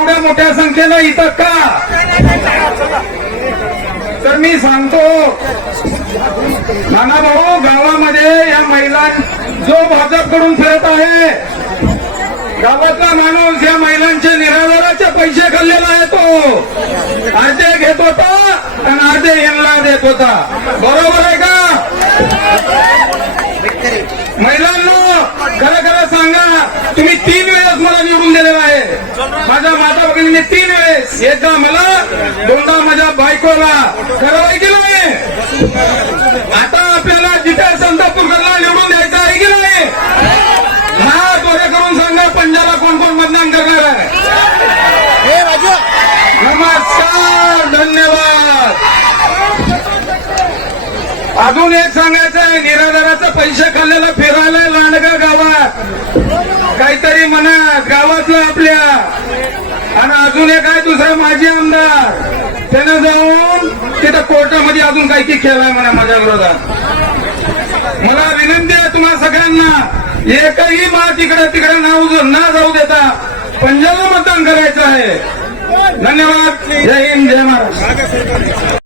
एवढ्या मोठ्या संख्येनं इथं का? तर मी सांगतो नाना भाऊ, गावामध्ये या महिला जो भाजपकडून फिरत आहे, गावातला माणूस या महिलांचे निराधाराचे पैसे खाल्लेला आहे. तो अर्धे घेत होता आणि अर्धे यांना देत होता. बरोबर आहे का? महिलांनो, खरं खरं सांगा, तुम्ही 3 वेळेस मला निवडून दिलेला आहे. माझ्या माता भगिनीने 3 वेळेस, एकदा मला, दोनदा माझ्या बायकोला. खरं आहे की नाही? आता आपल्याला जिथे संतापूरला निवडून द्यायचं आहे की नाही? हात वगैरे करून सांगा, पंजाला कोण कोण मतदान करणार आहे? नमस्कार, धन्यवाद. अजून एक सांगायचं आहे, निराधाराचे पैसे खाल्लेला फिरायला लांडगा गावात काहीतरी म्हणत, गावातलं आपल्या. आणि अजून एक आहे दुसरा माजी आमदार, त्यानं जाऊन तिथं कोर्टामध्ये अजून काही की केलाय म्हणा माझ्या विरोधात. मला विनंती आहे तुम्हा सगळ्यांना, एकही मा तिकडे नाव ना जाऊ देता पंजाला मतदान करायचं आहे. धन्यवाद. जय हिंद, जय महाराष्ट्र.